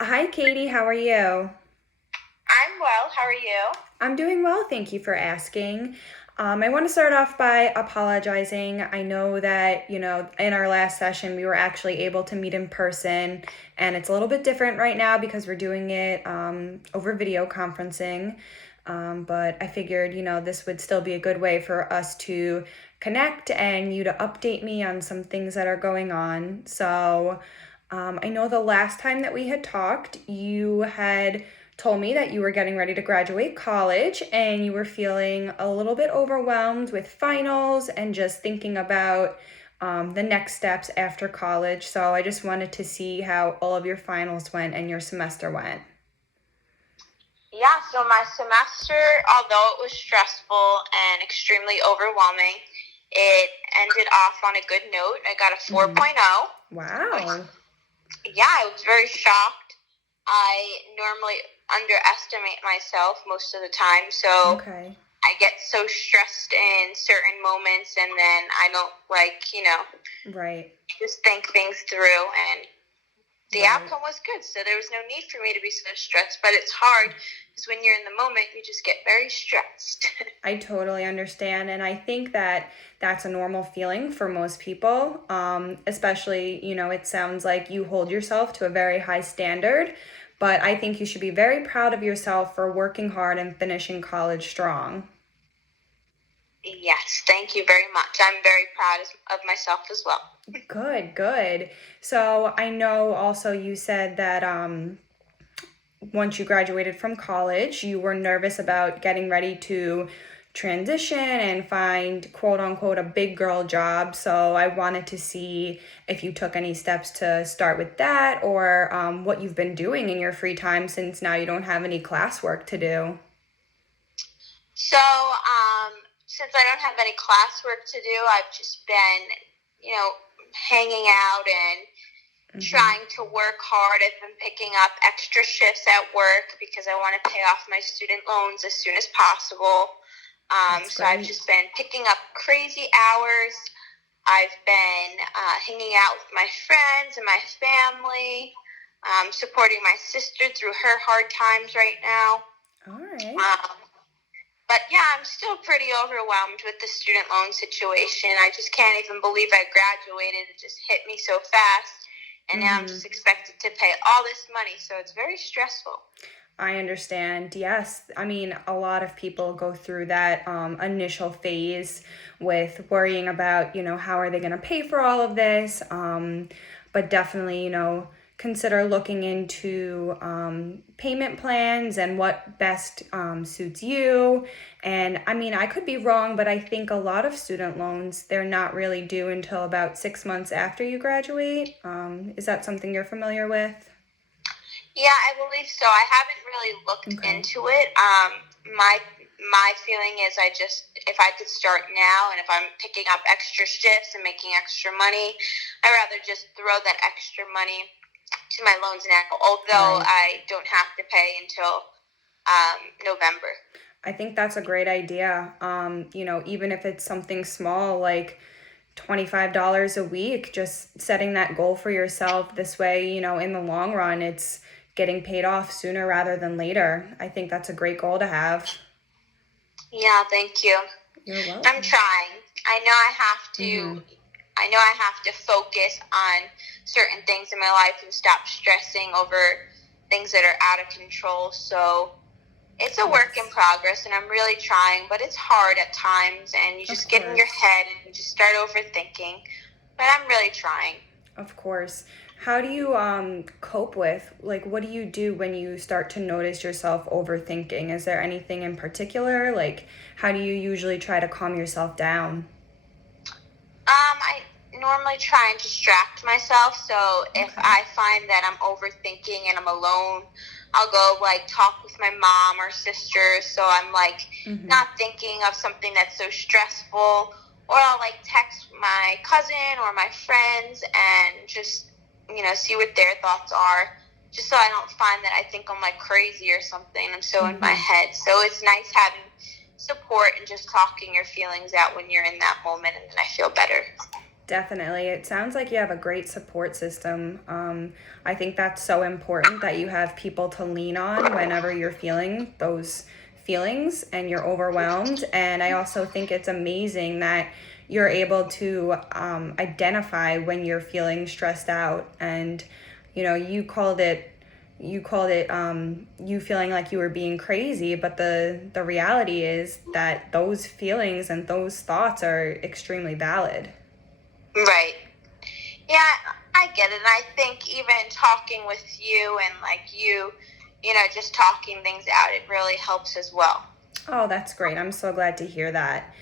Hi, Katie. How are you? I'm well. How are you? I'm doing well. Thank you for asking. I want to start off by apologizing. I know that, in our last session, we were actually able to meet in person, and it's a little bit different right now because we're doing it over video conferencing. But I figured, this would still be a good way for us to connect and you to update me on some things that are going on. So, I know the last time that we had talked, you had told me that you were getting ready to graduate college and you were feeling a little bit overwhelmed with finals and just thinking about the next steps after college. So I just wanted to see how all of your finals went and your semester went. Yeah, so my semester, although it was stressful and extremely overwhelming, it ended off on a good note. I got a 4.0, Mm-hmm. which, Wow. yeah, I was very shocked. I normally underestimate myself most of the time, so Okay. I get so stressed in certain moments, and then I don't Right. just think things through, and the Right. outcome was good. So there was no need for me to be so stressed. But it's hard because when you're in the moment, you just get very stressed. I totally understand. And I think that that's a normal feeling for most people. Especially, it sounds like you hold yourself to a very high standard. But I think you should be very proud of yourself for working hard and finishing college strong. Yes, thank you very much. I'm very proud of myself as well. Good, good. So I know also you said that once you graduated from college, you were nervous about getting ready to transition and find quote unquote a big girl job. So I wanted to see if you took any steps to start with that or what you've been doing in your free time since now you don't have any classwork to do. So, since I don't have any classwork to do, I've just been, you know, hanging out and Mm-hmm. trying to work hard. I've been picking up extra shifts at work because I want to pay off my student loans as soon as possible. That's So I've great. just been picking up crazy hours. I've been hanging out with my friends and my family, supporting my sister through her hard times right now. All right. Um, but yeah, I'm still pretty overwhelmed with the student loan situation. I just can't even believe I graduated. It just hit me so fast. And now I'm Mm-hmm. just expected to pay all this money. So it's very stressful. I understand. Yes. I mean, a lot of people go through that initial phase with worrying about, how are they going to pay for all of this? But definitely, consider looking into payment plans and what best suits you. And I mean, I could be wrong, but I think a lot of student loans, they're not really due until about 6 months after you graduate. Is that something you're familiar with? Yeah, I believe so. I haven't really looked Okay. into it. My feeling is I just if I could start now and if I'm picking up extra shifts and making extra money, I'd rather just throw that extra money to my loans now. Although Right. I don't have to pay until November. I think that's a great idea. Even if it's something small like $25 a week, just setting that goal for yourself. This way, in the long run, it's getting paid off sooner rather than later. I think that's a great goal to have. Yeah, thank you. You're I'm welcome. trying. I know I have to. Mm-hmm. I know I have to focus on certain things in my life and stop stressing over things that are out of control. So it's a work in Yes, progress, and I'm really trying, but it's hard at times, and you of just get in your course. head and you just start overthinking. But I'm really trying. Of course. How do you cope with, like, what do you do when you start to notice yourself overthinking? Is there anything in particular? Like, how do you usually try to calm yourself down? I normally try and distract myself. So if Okay. I find that I'm overthinking and I'm alone, I'll go like talk with my mom or sister. So I'm like Mm-hmm. not thinking of something that's so stressful. Or I'll like text my cousin or my friends and just, see what their thoughts are. Just so I don't find that I think I'm like crazy or something. I'm so in my Mm-hmm. head. So it's nice having support and just talking your feelings out when you're in that moment, and then I feel better. Definitely. It sounds like you have a great support system. I think that's so important that you have people to lean on whenever you're feeling those feelings and you're overwhelmed. And I also think it's amazing that you're able to identify when you're feeling stressed out. And, you called it you feeling like you were being crazy, but the reality is that those feelings and those thoughts are extremely valid. Right. Yeah, I get it. And I think even talking with you and like just talking things out, it really helps as well. Oh, that's great. I'm so glad to hear that.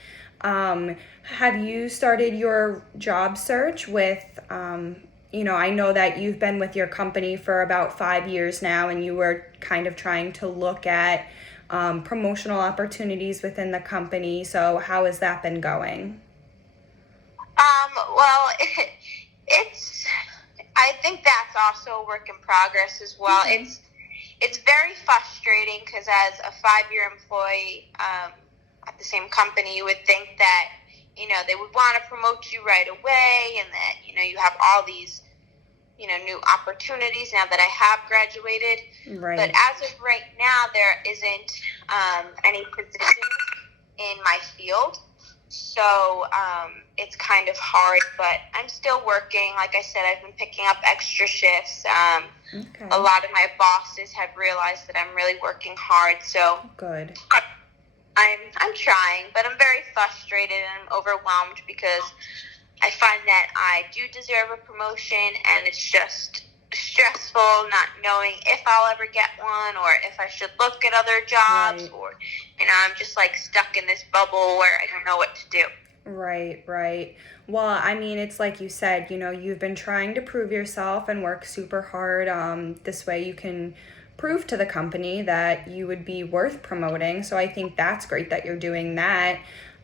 Have you started your job search with, I know that you've been with your company for about 5 years now, and you were kind of trying to look at promotional opportunities within the company. So, how has that been going? Well, it's I think that's also a work in progress as well. Okay. It's very frustrating because as a 5-year employee at the same company, you would think that they would want to promote you right away, and that you have all these new opportunities now that I have graduated. But Right. as of right now, there isn't any positions in my field. So it's kind of hard, but I'm still working. Like I said, I've been picking up extra shifts. A Okay. lot of my bosses have realized that I'm really working hard. So Good. I'm trying, but I'm very frustrated and overwhelmed because I find that I do deserve a promotion, and it's just stressful not knowing if I'll ever get one or if I should look at other jobs, Right. or I'm just like stuck in this bubble where I don't know what to do. Right, right. Well, I mean, it's like you said, you've been trying to prove yourself and work super hard. This way you can prove to the company that you would be worth promoting. So I think that's great that you're doing that.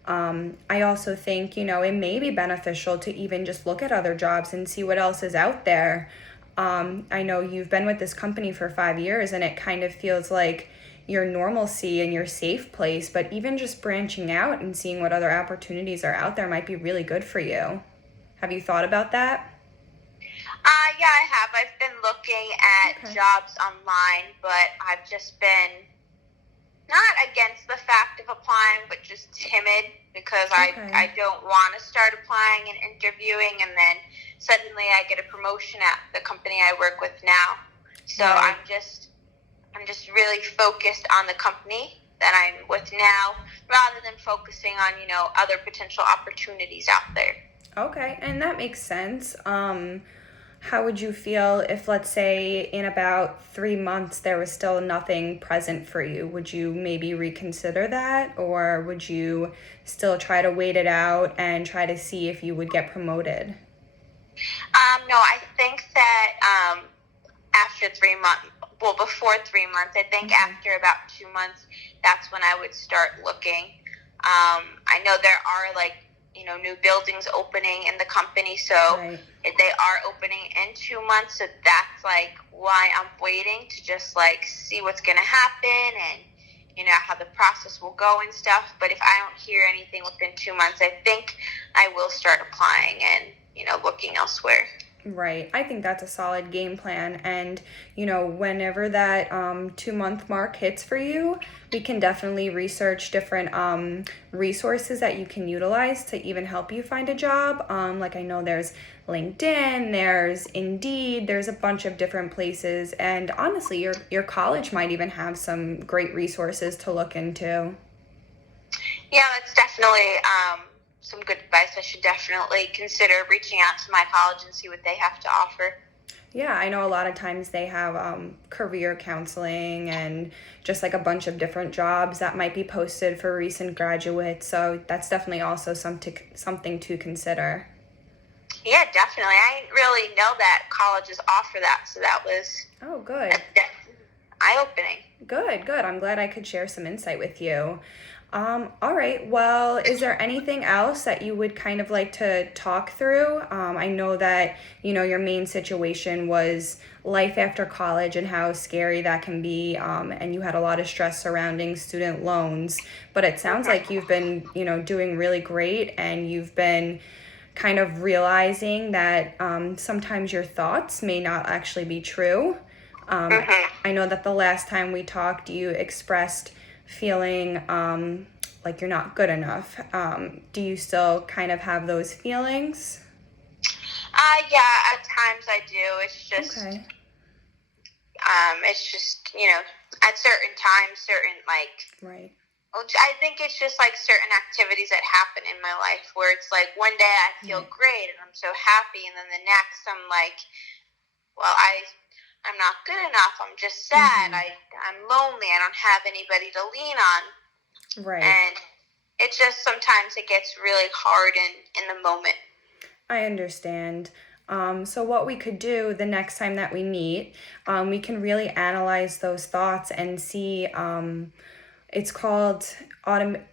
I also think, it may be beneficial to even just look at other jobs and see what else is out there. I know you've been with this company for 5 years, and it kind of feels like your normalcy and your safe place, but even just branching out and seeing what other opportunities are out there might be really good for you. Have you thought about that? Yeah, I have. I've been looking at Okay. jobs online, but I've just been not against the fact of applying, but just timid because I Okay. don't want to start applying and interviewing, and then suddenly I get a promotion at the company I work with now. So Right. I'm just really focused on the company that I'm with now, rather than focusing on other potential opportunities out there. Okay, and that makes sense. How would you feel if, let's say, in about 3 months there was still nothing present for you? Would you maybe reconsider that, or would you still try to wait it out and try to see if you would get promoted? No, I think that after 3 months, well, before 3 months, I think Okay. after about 2 months, that's when I would start looking. I know there are new buildings opening in the company, so Right. they are opening in 2 months. So that's like why I'm waiting to just like see what's gonna happen, and how the process will go and stuff. But if I don't hear anything within 2 months, I think I will start applying and looking elsewhere. Right. I think that's a solid game plan. And, whenever that 2 month mark hits for you, we can definitely research different resources that you can utilize to even help you find a job. Like I know there's LinkedIn, there's Indeed, there's a bunch of different places. And honestly, your college might even have some great resources to look into. Yeah, that's definitely some good advice. I should definitely consider reaching out to my college and see what they have to offer. Yeah, I know a lot of times they have career counseling and just like a bunch of different jobs that might be posted for recent graduates. So that's definitely also something to consider. Yeah, definitely. I didn't really know that colleges offer that, so that was Oh, good. eye-opening. Good, good. I'm glad I could share some insight with you. All right. Well, is there anything else that you would kind of like to talk through? I know that, your main situation was life after college and how scary that can be. And you had a lot of stress surrounding student loans, but it sounds like you've been, doing really great, and you've been kind of realizing that sometimes your thoughts may not actually be true. I know that the last time we talked, you expressed feeling like you're not good enough. Do you still kind of have those feelings? Yeah, at times I do. Okay. It's just, at certain times, certain like, Right. well, I think it's just like certain activities that happen in my life where it's like one day I feel Right. great and I'm so happy, and then the next I'm like, well, I'm not good enough. I'm just sad. Mm-hmm. I'm lonely. I don't have anybody to lean on, Right. and it just sometimes it gets really hard in the moment. I understand. So what we could do the next time that we meet, we can really analyze those thoughts and see. It's called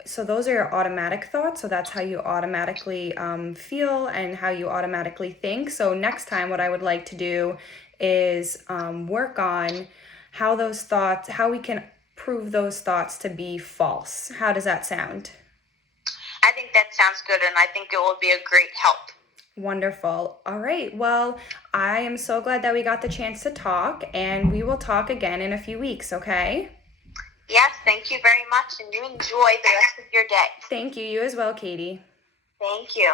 So those are your automatic thoughts. So that's how you automatically feel and how you automatically think. So next time, what I would like to do is work on how we can prove those thoughts to be false. How does that sound? I think that sounds good, and I think it will be a great help. Wonderful. All right. Well, I am so glad that we got the chance to talk, and we will talk again in a few weeks, okay? Yes, thank you very much, and you enjoy the rest of your day. Thank you. You as well, Katie. Thank you.